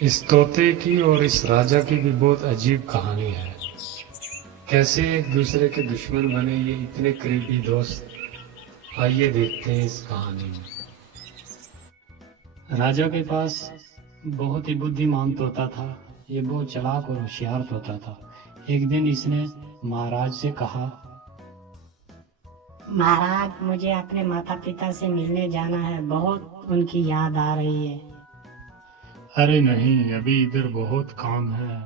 इस तोते की और इस राजा की भी बहुत अजीब कहानी है। कैसे एक दूसरे के दुश्मन बने ये इतने करीबी दोस्त। आइए देखते हैं इस कहानी में। राजा के पास बहुत ही बुद्धिमान तोता था। ये बहुत चालाक और होशियार तोता था। एक दिन इसने महाराज से कहा, महाराज, मुझे अपने माता पिता से मिलने जाना है। बहुत उनकी याद आ रही है। अरे नहीं, अभी इधर बहुत काम है,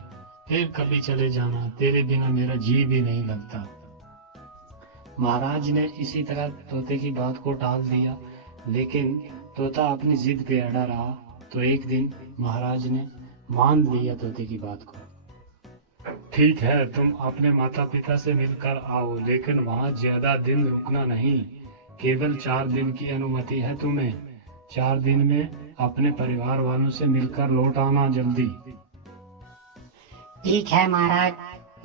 फिर कभी चले जाना, तेरे बिना मेरा जी भी नहीं लगता। महाराज ने इसी तरह तोते की बात को टाल दिया, लेकिन तोता अपनी जिद पे अड़ा रहा। तो एक दिन महाराज ने मान लिया तोते की बात को। ठीक है, तुम अपने माता पिता से मिलकर आओ, लेकिन वहाँ ज्यादा दिन रुकना नहीं। केवल 4 दिन की अनुमति है तुम्हें। 4 दिन में अपने परिवार वालों से मिलकर लौट आना जल्दी। ठीक है महाराज,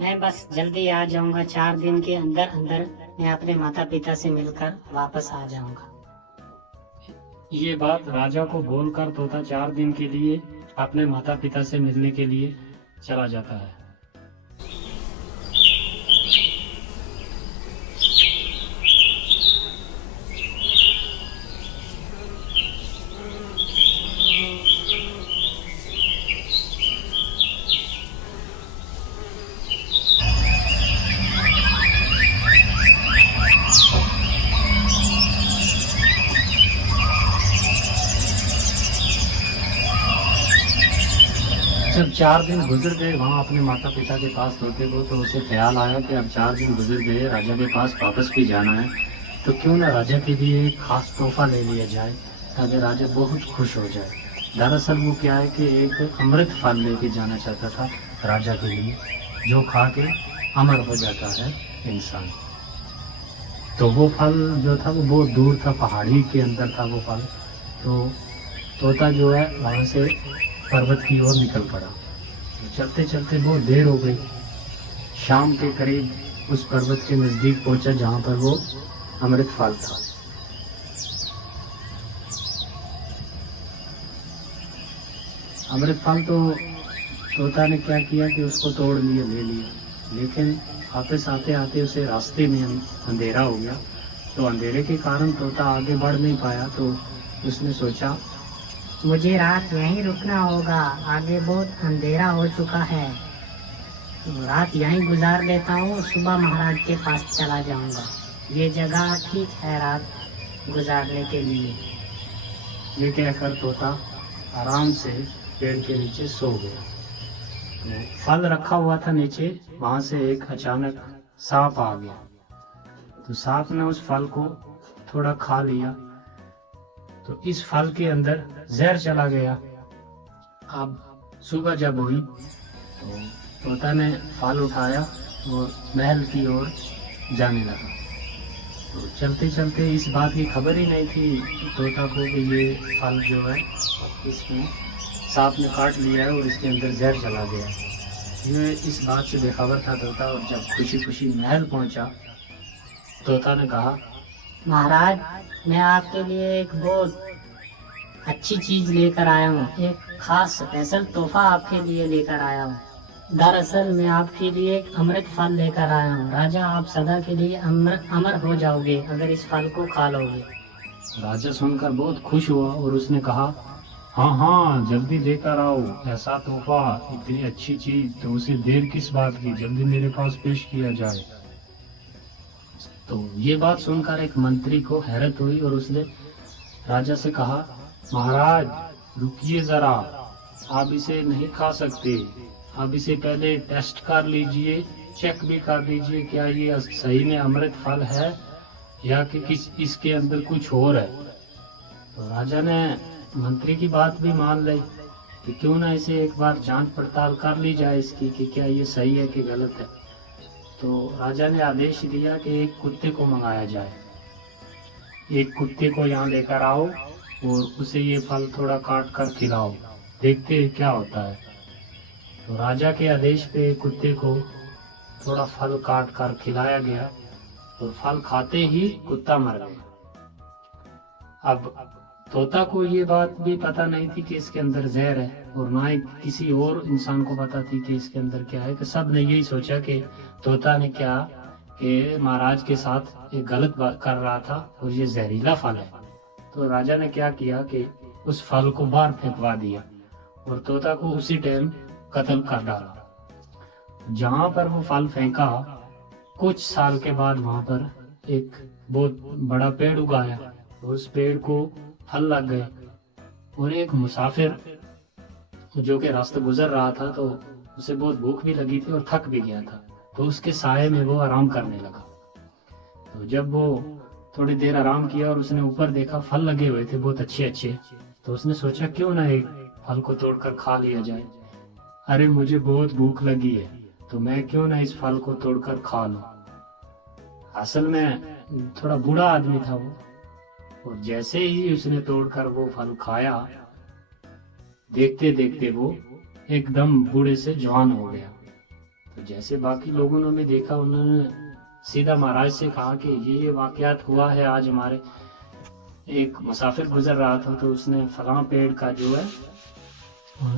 मैं बस जल्दी आ जाऊंगा। 4 दिन के अंदर अंदर मैं अपने माता पिता से मिलकर वापस आ जाऊंगा। ये बात राजा को बोलकर तोता 4 दिन के लिए अपने माता पिता से मिलने के लिए चला जाता है। जब 4 दिन गुजर गए वहाँ अपने माता पिता के पास तोते को, तो उसे ख्याल आया कि अब 4 दिन गुजर गए, राजा के पास वापस भी जाना है, तो क्यों ना राजा के लिए एक खास तोहफा ले लिया जाए ताकि राजा बहुत खुश हो जाए। दरअसल वो क्या है कि एक अमृत फल लेके जाना चाहता था राजा के लिए, जो खा के अमर हो जाता है इंसान। तो वो फल जो था वो बहुत दूर था, पहाड़ी के अंदर था वो फल। तो तोता जो है वहाँ से पर्वत की ओर निकल पड़ा। चलते चलते बहुत देर हो गई। शाम के करीब उस पर्वत के नजदीक पहुंचा जहां पर वो अमृत फल था। अमृत फल तो तोता ने क्या किया कि उसको तोड़ लिया, ले लिया, लेकिन वापस आते आते उसे रास्ते में अंधेरा हो गया। तो अंधेरे के कारण तोता आगे बढ़ नहीं पाया। तो उसने सोचा, मुझे रात यहीं रुकना होगा, आगे बहुत अंधेरा हो चुका है। तो रात यहीं गुजार लेता हूँ, सुबह महाराज के पास चला जाऊंगा। ये जगह ठीक है रात गुजारने के लिए। ये कहकर तोता आराम से पेड़ के नीचे सो गया। तो फल रखा हुआ था नीचे, वहां से एक अचानक सांप आ गया। तो सांप ने उस फल को थोड़ा खा लिया, तो इस फल के अंदर जहर चला गया। अब सुबह जब हुई तो तोता ने फल उठाया और महल की ओर जाने लगा। तो चलते चलते इस बात की खबर ही नहीं थी तोता को कि ये फल जो है इसमें सांप ने काट लिया है और इसके अंदर जहर चला गया। ये इस बात से बेखबर था तोता। और जब खुशी खुशी महल पहुंचा, तोता ने कहा, महाराज, मैं आपके लिए एक बहुत अच्छी चीज लेकर आया हूँ। एक खास स्पेशल तोहफा आपके लिए लेकर आया हूँ। दरअसल मैं आपके लिए एक अमृत फल लेकर आया हूँ। राजा, आप सदा के लिए अमर हो जाओगे अगर इस फल को खा लोगे। राजा सुनकर बहुत खुश हुआ और उसने कहा, हाँ हाँ, जल्दी लेकर आओ। ऐसा तोहफा, इतनी अच्छी चीज, तो उसे देर किस बात की, जल्दी मेरे पास पेश किया जाए। तो ये बात सुनकर एक मंत्री को हैरत हुई और उसने राजा से कहा, महाराज रुकिए जरा, आप इसे नहीं खा सकते। आप इसे पहले टेस्ट कर लीजिए, चेक भी कर लीजिए क्या ये सही में अमृत फल है या कि इसके अंदर कुछ और है। तो राजा ने मंत्री की बात भी मान ली कि क्यों ना इसे एक बार जांच पड़ताल कर ली जाए इसकी कि क्या ये सही है कि गलत है। तो राजा ने आदेश दिया कि एक कुत्ते को मंगाया जाए। एक कुत्ते को यहाँ लेकर आओ और उसे ये फल थोड़ा काट कर खिलाओ, देखते हैं क्या होता है। तो राजा के आदेश पे कुत्ते को थोड़ा फल काट कर खिलाया गया और फल खाते ही कुत्ता मर गया। अब तोता को ये बात भी पता नहीं थी कि इसके अंदर जहर है, और ना ही किसी और इंसान को पता थी कि इसके अंदर क्या है। कि सब ने यही सोचा कि तोता ने क्या कि महाराज के साथ एक गलत बात कर रहा था और ये जहरीला फल है। तो राजा ने क्या किया कि उस फल को बाहर फेंकवा दिया और तोता को उसी टाइम कत्ल कर डाला। जहां पर वो फल फेंका, कुछ साल के बाद वहां पर एक बहुत बड़ा पेड़ उगाया और उस पेड़ को फल लग गए। और एक मुसाफिर जो कि रास्ते गुजर रहा था, तो उसे बहुत भूख भी लगी थी और थक भी गया था, तो उसके साये में वो आराम करने लगा। तो जब वो थोड़ी देर आराम किया और उसने ऊपर देखा, फल लगे हुए थे बहुत अच्छे अच्छे, तो उसने सोचा क्यों ना एक फल को तोड़कर खा लिया जाए। अरे मुझे बहुत भूख लगी है, तो मैं क्यों ना इस फल को तोड़कर खा लूं। असल में थोड़ा बूढ़ा आदमी था वो, और जैसे ही उसने तोड़कर वो फल खाया, देखते देखते वो एकदम बूढ़े से जवान हो गया। तो जैसे बाकी लोगों ने भी देखा, उन्होंने सीधा महाराज से कहा कि ये वाकयात हुआ है आज हमारे। एक मुसाफिर गुजर रहा था, तो उसने फलां पेड़ का जो है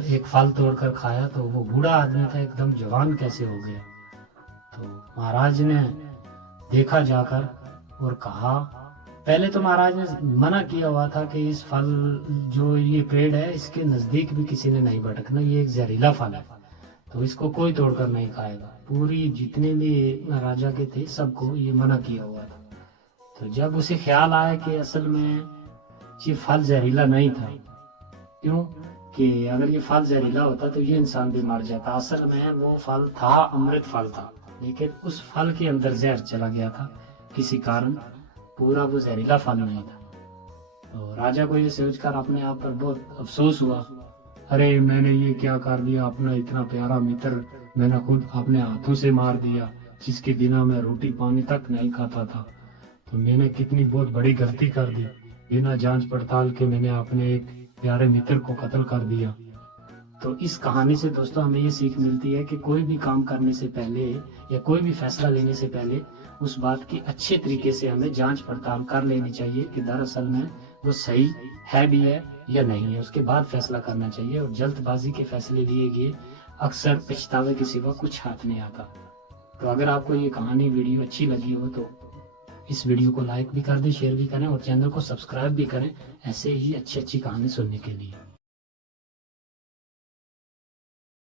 एक फल तोड़कर खाया, तो वो बूढ़ा आदमी था एकदम जवान कैसे हो गया। तो महाराज ने देखा जाकर और कहा, पहले तो महाराज ने मना किया हुआ था कि इस फल जो ये पेड़ है, इसके नजदीक भी किसी ने नहीं भटकना, ये एक जहरीला फल है, तो इसको कोई तोड़कर नहीं खाएगा। पूरी जितने भी राजा के थे सबको ये मना किया हुआ था। तो जब उसे ख्याल आया कि असल में ये फल जहरीला नहीं था, क्यों कि अगर ये फल जहरीला होता तो ये इंसान भी मर जाता। असल में वो फल था, अमृत फल था, लेकिन उस फल के अंदर जहर चला गया था किसी कारण, पूरा वो जहरीला फल नहीं था। तो राजा को ये सोचकर अपने आप पर बहुत अफसोस हुआ, अरे मैंने ये क्या कर दिया, अपना इतना प्यारा मित्र मैंने खुद अपने हाथों से मार दिया, जिसके बिना मैं रोटी पानी तक नहीं खाता था। तो मैंने कितनी बहुत बड़ी गलती कर दी, बिना जांच पड़ताल के मैंने अपने एक प्यारे मित्र को कत्ल कर दिया। तो इस कहानी से दोस्तों हमें ये सीख मिलती है कि कोई भी काम करने से पहले या कोई भी फैसला लेने से पहले उस बात की अच्छे तरीके से हमें जांच पड़ताल कर लेनी चाहिए कि दरअसल में वो सही है भी है या नहीं है, उसके बाद फैसला करना चाहिए। और जल्दबाजी के फैसले लिए गए अक्सर पछतावे के सिवा कुछ हाथ नहीं आता। तो अगर आपको ये कहानी वीडियो अच्छी लगी हो तो इस वीडियो को लाइक भी कर दें, शेयर भी करें और चैनल को सब्सक्राइब भी करें ऐसे ही अच्छी अच्छी कहानी सुनने के लिए।